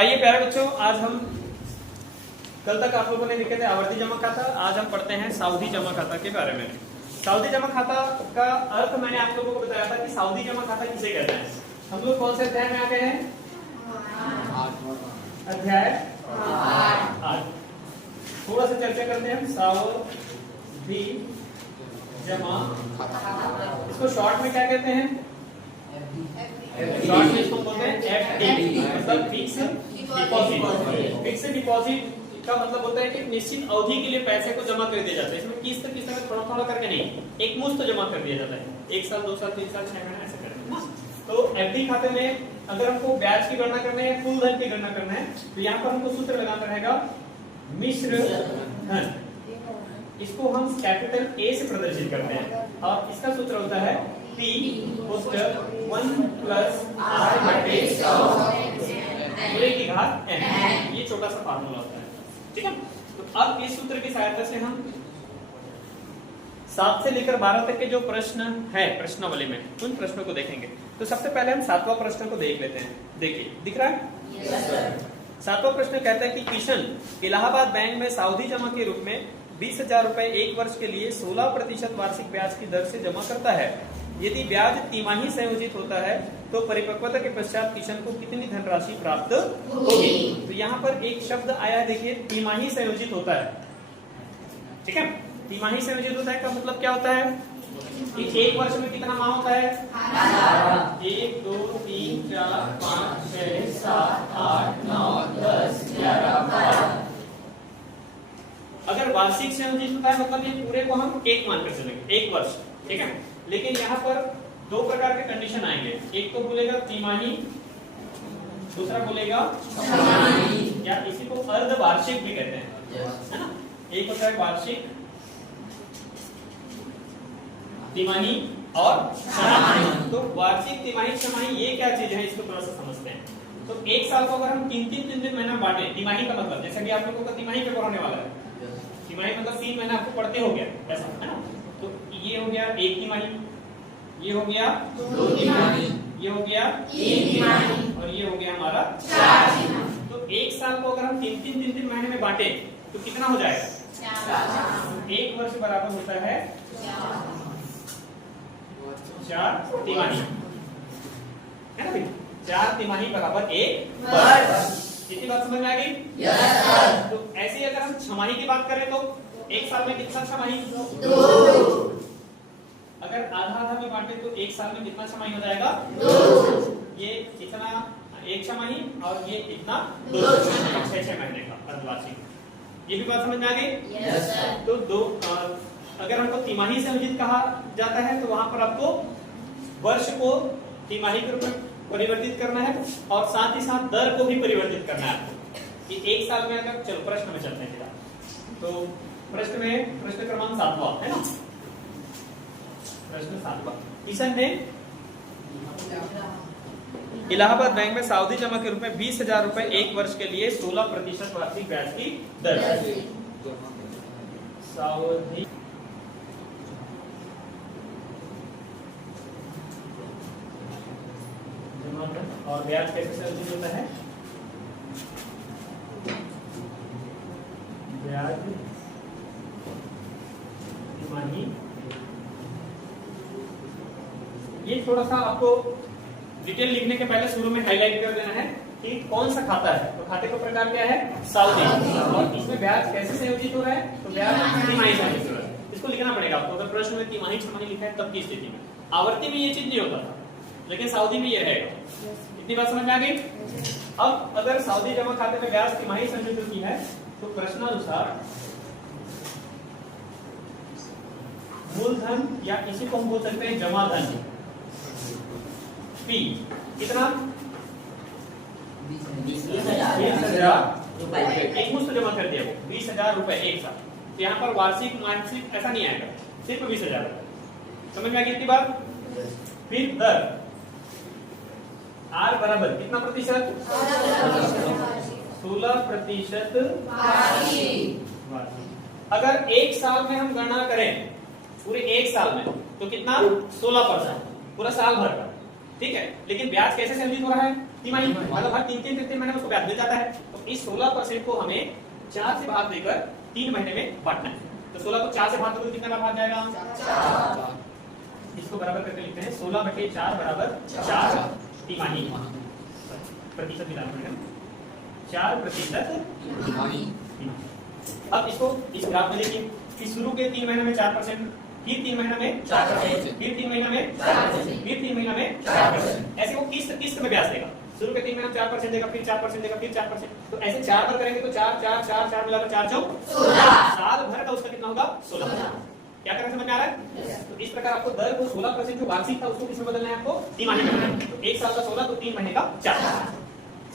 आइए प्यारे बच्चों, आज हम कल तक आप लोगों ने लिखे थे आवर्ती जमा खाता। आज हम पढ़ते हैं सावधि जमा खाता के बारे में। सावधि जमा खाता का अर्थ मैंने आप लोगों को बताया था कि सावधि जमा खाता किसे कहते हैं। हम लोग कौन से अध्याय में आ गए हैं? अध्याय 8। थोड़ा सा चर्चा करते हैं। सावधि जमा, इसको शॉर्ट में क्या कहते हैं? शॉर्ट में इसको बोलते हैं एफडी, मतलब फिक्स डिपॉजिट। फिक्स डिपॉजिट का मतलब होता है कि निश्चित अवधि के लिए पैसे को जमा कर दिया जाता है। इसमें किस्त में थोड़ा थोड़ा करके नहीं, एक मुश्त जमा कर दिया जाता है। 1 साल 2 साल 3 साल 6 महीने ऐसे करके ना। तो एफडी खाते में अगर हमको ब्याज की गणना करना है, कुल धन की गणना करना है, तो यहाँ पर हमको सूत्र लगाना रहेगा मिश्र धन। इसको हम कैपिटल ए से प्रदर्शित करते हैं और इसका सूत्र होता है P कोष्टक 1 प्लस R बटे 100 पूरे की घात n। ये छोटा सा फार्मूला होता है, ठीक है। तो अब इस सूत्र की सहायता से हम 7 से लेकर 12 तक के जो प्रश्न है प्रश्नावली में, उन प्रश्नों को देखेंगे। तो सबसे पहले हम 7वां प्रश्न को देख लेते हैं। देखिए, दिख रहा है? yes, sir। 7वां प्रश्न कहता है कि किशन इलाहाबाद बैंक में सावधि जमा के रूप में 20,000 रुपए 1 वर्ष के लिए 16% वार्षिक ब्याज की दर से जमा करता है। यदि ब्याज तिमाही संयोजित होता है तो परिपक्वता के पश्चात किशन को कितनी धनराशि प्राप्त होगी? तो यहाँ पर एक शब्द आया, देखिए, तिमाही संयोजित होता है, ठीक है। तिमाही संयोजित होता है का मतलब क्या होता है कि 1 वर्ष में कितना माह होता है? 1 2 3 4 5 6 7 8 9 10 11 12। अगर वार्षिक संयोजित होता है मतलब ये पूरे को हम 1 मानकर चलेंगे, 1 वर्ष, ठीक है। लेकिन यहाँ पर 2 प्रकार के कंडीशन आएंगे। एक तो बोलेगा तिमाही, दूसरा बोलेगा छमाही, या इसी को अर्धवार्षिक भी कहते हैं, है ना। एक होता है वार्षिक, तिमाही और छमाही। तो वार्षिक, तिमाही, छमाही ये क्या चीज है, इसको थोड़ा सा समझते हैं। तो 1 साल को अगर हम 3-3 महीना बांटे, तिमाही का मतलब जैसा कि आप लोगों का तिमाही पेपर होने वाला है, तिमाही मतलब 3 महीना आपको पढ़ते हो गया, ऐसा है ना। तो ये हो गया 1 तिमाही, ये हो गया 2 तिमाही, ये हो गया 3 तिमाही और ये हो गया हमारा 4 तिमाही। तो 1 साल को अगर हम 3-3 महीने में बांटे तो कितना हो जाएगा? 1 वर्ष बराबर होता है 4 तिमाही, है ना भाई। 4 तिमाही बराबर 1 वर्ष। कितनी बात समझ में आ गई? yes, तो ऐसे अगर हम छमाही की बात करें तो 1 साल में कितना छमाही? 2। अगर आधा में बांटे तो 1 साल में कितना छमाही हो जाएगा? 2। ये इतना 1 छमाही और ये इतना 2 छमाही, 6 महीने का अर्धवार्षिक। ये भी बात समझ में आ गई? yes, तो 2 अगर हमको तिमाही संयोजित कहा जाता है तो वहां पर आपको वर्ष को तिमाही के रूप में परिवर्तित करना है और साथ ही साथ दर को भी परिवर्तित करना है आपको कि 1 साल में अगर, चलो प्रश्न में चलते हैं। तो प्रश्न क्रमांक 7वां है ना, प्रश्न 7वां। किशन ने इलाहाबाद बैंक में सावधि जमा के रूप में 20,000 रुपए 1 वर्ष के लिए 16% वार्षिक ब्याज की दर। सावधि और ब्याज कैसे संयोजित होता है? ब्याज तिमाही। ये थोड़ा सा आपको डिटेल लिखने के पहले शुरू में हाईलाइट कर देना है कि कौन सा खाता है। तो खाते का प्रकार क्या है? सावधि। और इसमें ब्याज कैसे संयोजित हो रहा है? तो ब्याज तिमाही संयोजित हो रहा है। इसको लिखना पड़ेगा आपको। अगर प्रश्न में तिमाही छमाही लिखा है तब की स्थिति में। आवर्ती में ये चीज नहीं होता था, लेकिन सावधि में ये रहेगा। इतनी बात समझ में आ गई? अब अगर सावधि जमा खाते में ब्याज तिमाही संयोजित होती है तो प्रश्नानुसार मूलधन, या इसी को हम बोल सकते हैं जमा धन, P कितना? 20,000 रुपए। एक मुश्त जमा कर दिया वो 20,000 रुपए 1 साल। तो यहाँ पर वार्षिक मासिक ऐसा नहीं आएगा, सिर्फ 20,000 रुपए। समझ में आ गई इतनी बात? फिर दर R बराबर कितना प्रतिशत? 16% अगर 1 साल में हम गणना करें, पूरे 1 साल में, तो कितना? 16%, पूरा साल भर का। ठीक है, लेकिन ब्याज कैसे संचित हो रहा है? तिमाही, मतलब हर 3 महीने में उसको ब्याज मिल जाता है। तो इस 16% को हमें 4 से भाग देकर 3 महीने में बांटना है। तो 16 को 4 से भाग दोगे तो कितना बार भाग जाएगा? 4। इसको बराबर करके लिखते हैं 16/4 बराबर 4 तिमाही प्रतिशत मिलाना पड़ेगा, 4% तिमाही। अब इसको इस ग्राफ में देखिए कि शुरू के 3 महीने में 4%, फिर 3 महीना में 4%, फिर 3 महीना में 4%, फिर 3 महीना में 4%, ऐसे वो किस्त में ब्याज देगा। शुरू के 3 महीने में 4% देगा, फिर 4% देगा, फिर 4%। तो ऐसे 4 बार करेंगे तो 4 4 4 4 मिलाकर 4 4 16, साल भर का उसका कितना होगा? 16। क्या करना समझ में आ रहा है? तो इस प्रकार आपको दर को 16% जो वार्षिक था उसको किसमें बदलना है? आपको तिमाही में बदलना है। तो 1 साल का 16 तो 3 महीने का 4।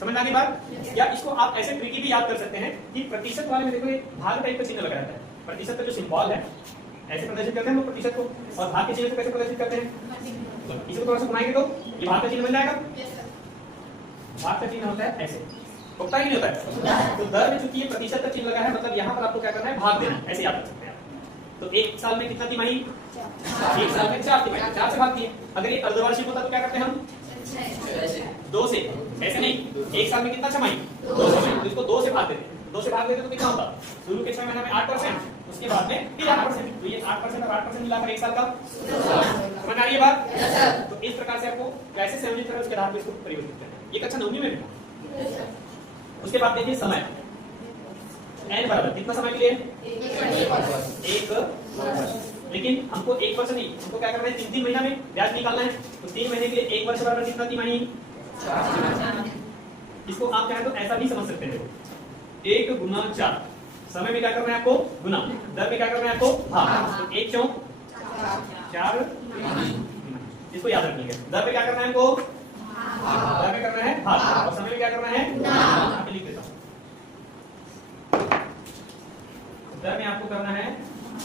समझ में आ गई बात? या इसको आप ऐसे ट्रिकी भी याद कर सकते हैं कि प्रतिशत वाले में देखो एक भाग टाइप का चिन्ह लगा रहता है। प्रतिशत का जो सिंबल है ऐसे प्रदर्शित करते हैं हम लोग प्रतिशत को, और भाग के चिन्ह को कैसे प्रदर्शित करते हैं? इसको थोड़ा सा घुमाएंगे तो ये भाग का चिन्ह बन जाएगा। भाग का चिन्ह होता है ऐसे, होता ही नहीं होता है। तो दर में चूंकि ये प्रतिशत का चिन्ह लगा है, मतलब यहाँ पर आपको क्या करना है? भाग देना, ऐसे याद कर सकते हैं। तो 1 साल में कितना तिमाही? 1 साल में 4 तिमाही, 4 से भाग दिए। अगर ये अर्धवार्षिक होता तो क्या करते हैं हम? 2 से, ऐसे नहीं। 1 साल में कितना छमाही? 2 छमाही, तो इसको 2 से भाग देते। 2 से भाग देते तो कितना होता? शुरू के 6 महीने में 8%, उसके बाद में फिर 8%, तो ये 8% और 8% मिलाकर 1 साल का। समझ आ रही है बात? तो इस प्रकार से आपको कैसे संयोजित करें उसके आधार पर इसको परिवर्तित करना है। ये कक्षा 9वीं में भी। उसके बाद देखिए समय, n बराबर कितना समय के लिए? 1 वर्ष। लेकिन हमको 1 वर्ष नहीं, हमको क्या करना है? 3 महीना में ब्याज निकालना है। तो 3 महीने के लिए 1 वर्ष बराबर कितना तिमाही? 4। इसको आप चाहे तो ऐसा भी समझ सकते हैं, 1 गुना 4। समय में क्या करना है आपको? गुना। दर में क्या करना है आपको? भाग। तो 1 4 4, इसको याद रखिएगा। दर में क्या करना है आपको? दर में करना है भाग, और समय में क्या करना है? गुना। लिख देता हूं, दर में आपको करना है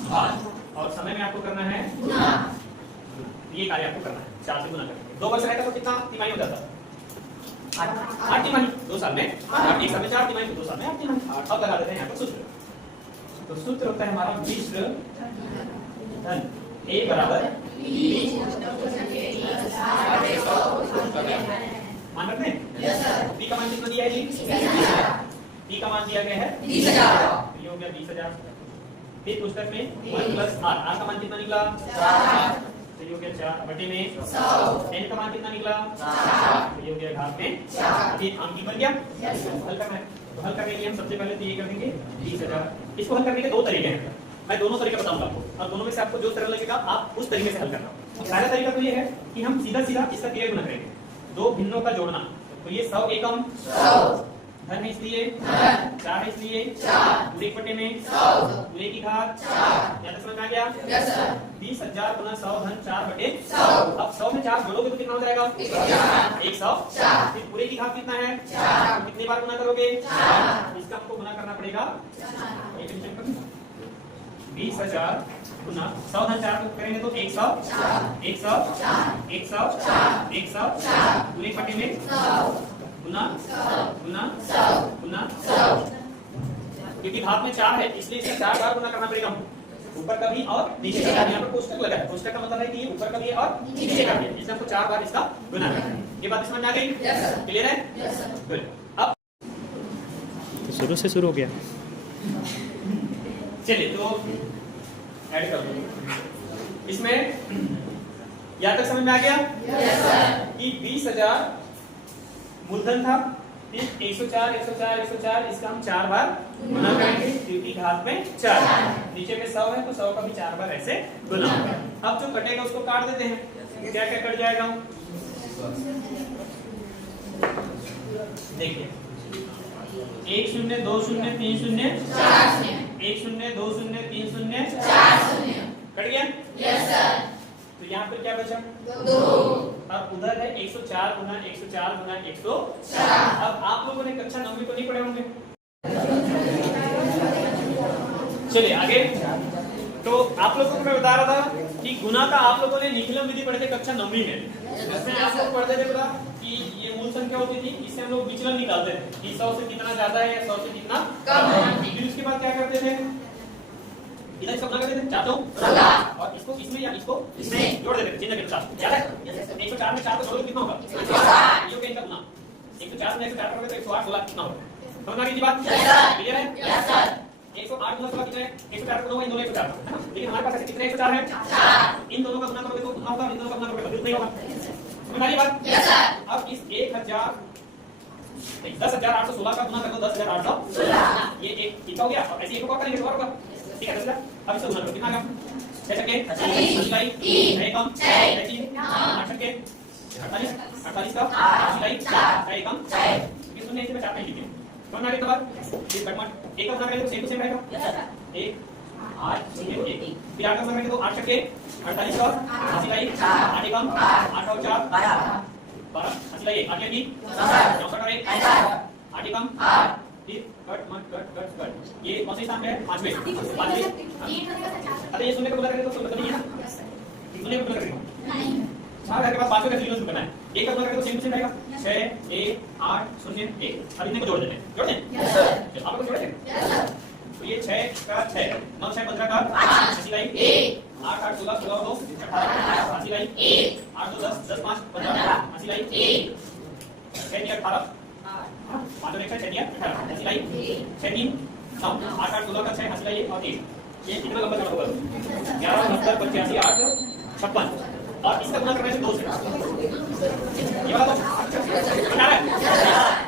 भाग और समय में आपको करना है गुना। ये कार्य आपको करना है, 4 से गुना करके। 2 वर्ष रहता तो कितना तिमाही हो जाता? 8 तिमाही। 2 साल में 8, 1 साल में 4 तिमाही, तो 2 साल में 8 तिमाही। अब लगा देते हैं यहाँ पर सूत्र। तो सूत्र होता है हमारा मिश्र धन A बराबर मान रखते हैं? P का मान कितना दिया है जी? P का मान दिया गया है 20,000। ये हो गया 20,000। फिर पुस्तक में 1 प्लस R, R का मान कितना निकला? 4। तो ये हो गया 4 बटे में 100। N का मान कितना निकला? 4। तो ये हो गया घात में 4। ये आंकी बन गया। हल करना है, तो हल करने के लिए हम सबसे पहले तो ये कर देंगे 20,000। इसको हल करने के 2 तरीके हैं, मैं दोनों तरीके बताऊंगा आपको, और दोनों में से आपको जो सरल लगेगा आप उस तरीके से हल करना। पहला तरीका तो ये है कि हम सीधा सीधा इसका क्रिया गुना करेंगे, 2 भिन्नों का जोड़ना। तो ये 100 एकम 100 धन है इसलिए 4 है इसलिए 4 पूरे बटे में 100 पूरे की घात 4। या समझ में आ गया? 20,000 गुना 100 धन 4 बटे 100। अब 100 में 4 जोड़ोगे तो कितना हो जाएगा? 104। फिर पूरे की घात कितना है? 4। कितनी बार गुना करोगे? 4। इसका आपको गुना करना पड़ेगा 20,000 गुना 100 धन 4 को करेंगे तो 104 104 104 104 पूरे बटे में गुना गुना गुना, क्योंकि भाग में 4 है इसलिए इसका 4 बार गुना करना पड़ेगा। ऊपर का भी और नीचे का भी। यहाँ पर कोष्टक लगा है, कोष्टक का मतलब है कि ऊपर का भी है और नीचे का भी है, इसलिए आपको 4 बार इसका गुना करना है। ये बात समझ में आ गई? क्लियर है? गुड। अब शुरू से शुरू हो गया, चलिए तो ऐड कर दो इसमें। यहाँ तक समझ में आ गया कि 20,000 मूलधन था, फिर 104 104 104 इसका हम 4 बार गुना करेंगे क्योंकि घात में 4 है। नीचे में 100 है तो 100 का भी 4 बार ऐसे गुना होगा। अब जो कटेगा उसको काट देते हैं, क्या क्या कट जाएगा? देखिए 1 0 2 0 3 0 4 0 1 0 2 0 3 0 4 0 कट गया? Yes sir. तो यहाँ पर क्या बचा? 2। अब उधर है 104 गुना 104 गुना 104। अब आप लोगों ने कक्षा 9वीं को नहीं पढ़े होंगे, चलिए आगे। तो आप लोगों को मैं बता रहा था कि गुना का आप लोगों ने निखिलम विधि पढ़े थे कक्षा 9वीं में। इसमें आप लोग पढ़ते थे पता कि ये मूल संख्या होती थी, इससे हम लोग विचलन निकालते थे कि 100 से कितना ज्यादा है या 100 से कितना कम है। फिर उसके बाद क्या करते थे? इधर इसको गुना कर देते 4 16 और इसको इसमें या इसको इसमें जोड़ देते चिन्ह के अनुसार। याद है 104 में 4 को जोड़ो कितना होगा? ये हो गया इनका गुना। 104 में 104 करोगे तो 108 16 कितना होगा? समझ आ गई जी बात? क्लियर है? Yes sir. 108 गुना 16 कितना है? 104 को 9 इन दोनों 104 है ना, लेकिन हमारे पास ऐसे कितने 104 है? 4। इन दोनों का गुना करोगे तो कितना होगा? इन दोनों का गुना करोगे तो नहीं होगा। समझ आ रही बात? Yes sir. अब इस 10,816 का गुना कर दो 10,816, ये एक ठीक हो गया और ऐसे एक और करेंगे तो और होगा। ठीक है 10,000। अब इसको गुना करो कितना आएगा? 6 छक्के 28 6 कम 6 8 छक्के 48 48 का 4 6 कम 6 कितने इसमें 4 लिखे। समझ आ रही बात? इस कटमट एक का गुना करेंगे तो सेम टू सेम रहेगा। Yes sir. 1 8 0 1 फिर 8 का गुना करेंगे तो 8 छक्के 48 का 80 8 कम 8 और 4 12 80 लाइए 8 की 64 और 1 8 कम 8 फिर कट ये कौन से स्थान पे है? 5वें अरे ये सुनने को बोला करेंगे तो मतलब नहीं है ना, सुनने को बोला करेंगे नहीं 4 के बाद 5वें का जीरो करना है। एक का बोला करेंगे तो सेम सेम रहेगा 6 1 8 0 1 अब इतने को जोड़ देते हैं। जोड़ दें यस सर। आप लोग जोड़ दें यस सर। तो ये 6 का 6 9 6 15 का 80 लाइए 8 8 16 16 2 18 80 लाइए 8 2 10 10 5 15 80 लाइए 6 9 18 5 और 1 6 दिया 18 80 लाइए 6 3 9 8 8 16 का 6 80 लाइए और 1 ये कितना लंबा चला होगा? 11 69 85 8 56 और इसका गुना करने से 2 से ये वाला तो बना रहा है,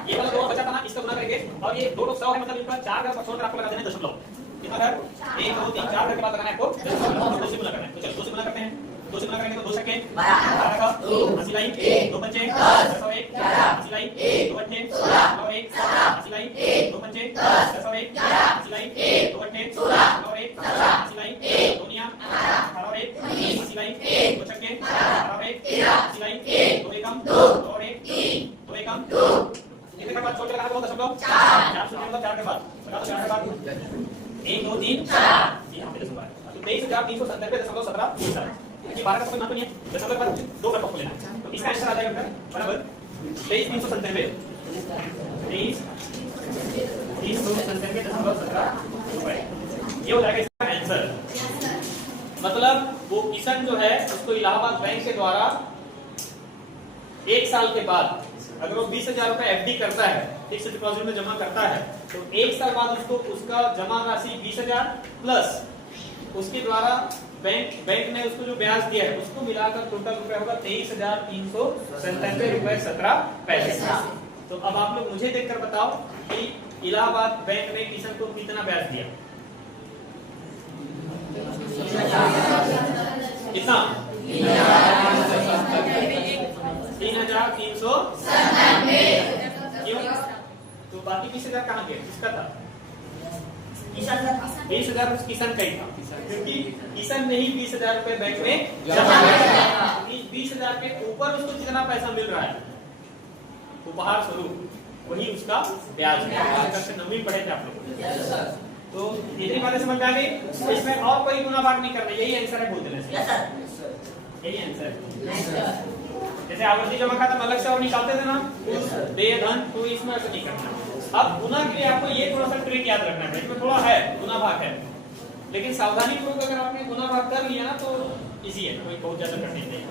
ये वाला 2 बचा था ना, इसका गुना करेंगे और ये 2 100 है मतलब इनका 4 का छोड़कर आपको लगा देना दशमलव। कितना है? 1 2 3 4 करके बाद लगाना है आपको दशमलव। 2 से गुना करना है तो चलो 2 से गुना करते हैं। 2 से गुना करेंगे तो 2 छक्के 12 का 80 लाइए 2 पंचे 10 80 लाइए 2 अट्ठे 16 और 1 80 लाइए 2 पंचे 10 और 1 80 लाइए 2 अट्ठे 16 और 1 80 लाइए 2 निया 18 और 1 80 लाइए 2 छक्के 18 और 1 80 लाइए 2 एकम 2 और 1 2 एकम 2 कितने के बाद छोड़ के लगाना बोलता सब लोग 4 से मतलब 4 के बाद लगा दो 4 के बाद 1 2 3 4 यहां पे दशमलव है तो 23,397.17 ये 12 का कोई मान तो नहीं है, दशमलव पर 2 का पक्ष लेना है तो इसका आंसर आ जाएगा बराबर 23,397 23,397.17 ये हो जाएगा इसका आंसर। मतलब वो किशन जो है उसको इलाहाबाद बैंक के द्वारा 1 साल के बाद अगर वो 20,000 रुपए एफडी करता है, फिक्स्ड डिपॉजिट में जमा करता है तो 1 साल बाद उसको उसका जमा राशि 20,000 प्लस उसके द्वारा बैंक ने उसको जो ब्याज दिया है उसको मिलाकर टोटल रुपए होगा 23,397.17। तो अब आप लोग मुझे देखकर बताओ कि इलाहाबाद बैंक ने किशन को कितना ब्याज दिया? कितना? 3,397। क्यों? तो बाकी 20,000 कहाँ गए? किसका था? 20,000 किसान का ही था क्योंकि किसान ने ही 20,000 रुपए बैंक में जमा किया। 20,000 के ऊपर उसको जितना पैसा मिल रहा है उपहार स्वरूप वही उसका ब्याज है। नवीन पढ़े थे आप लोग तो इतनी बातें समझ आ गई। इसमें और कोई गुना भाग नहीं करना, यही आंसर है बोल देने से, यही आंसर है। जैसे आवर्ती जमा खाता में अलग से और निकालते थे ना देय धन, तो इसमें ऐसा नहीं करना। अब गुना के लिए आपको ये थोड़ा सा ट्रिक याद रखना है, इसमें थोड़ा है गुना भाग है लेकिन सावधानी पूर्वक अगर आपने गुना भाग कर लिया ना तो इजी है, कोई बहुत ज्यादा कठिन नहीं है।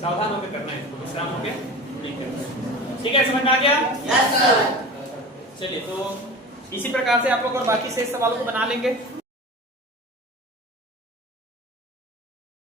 सावधान होकर करना है, विश्राम होकर नहीं करना। ठीक है, समझ में आ गया? Yes sir. चलिए तो इसी प्रकार से आप लोग और बाकी शेष सवालों को बना लेंगे।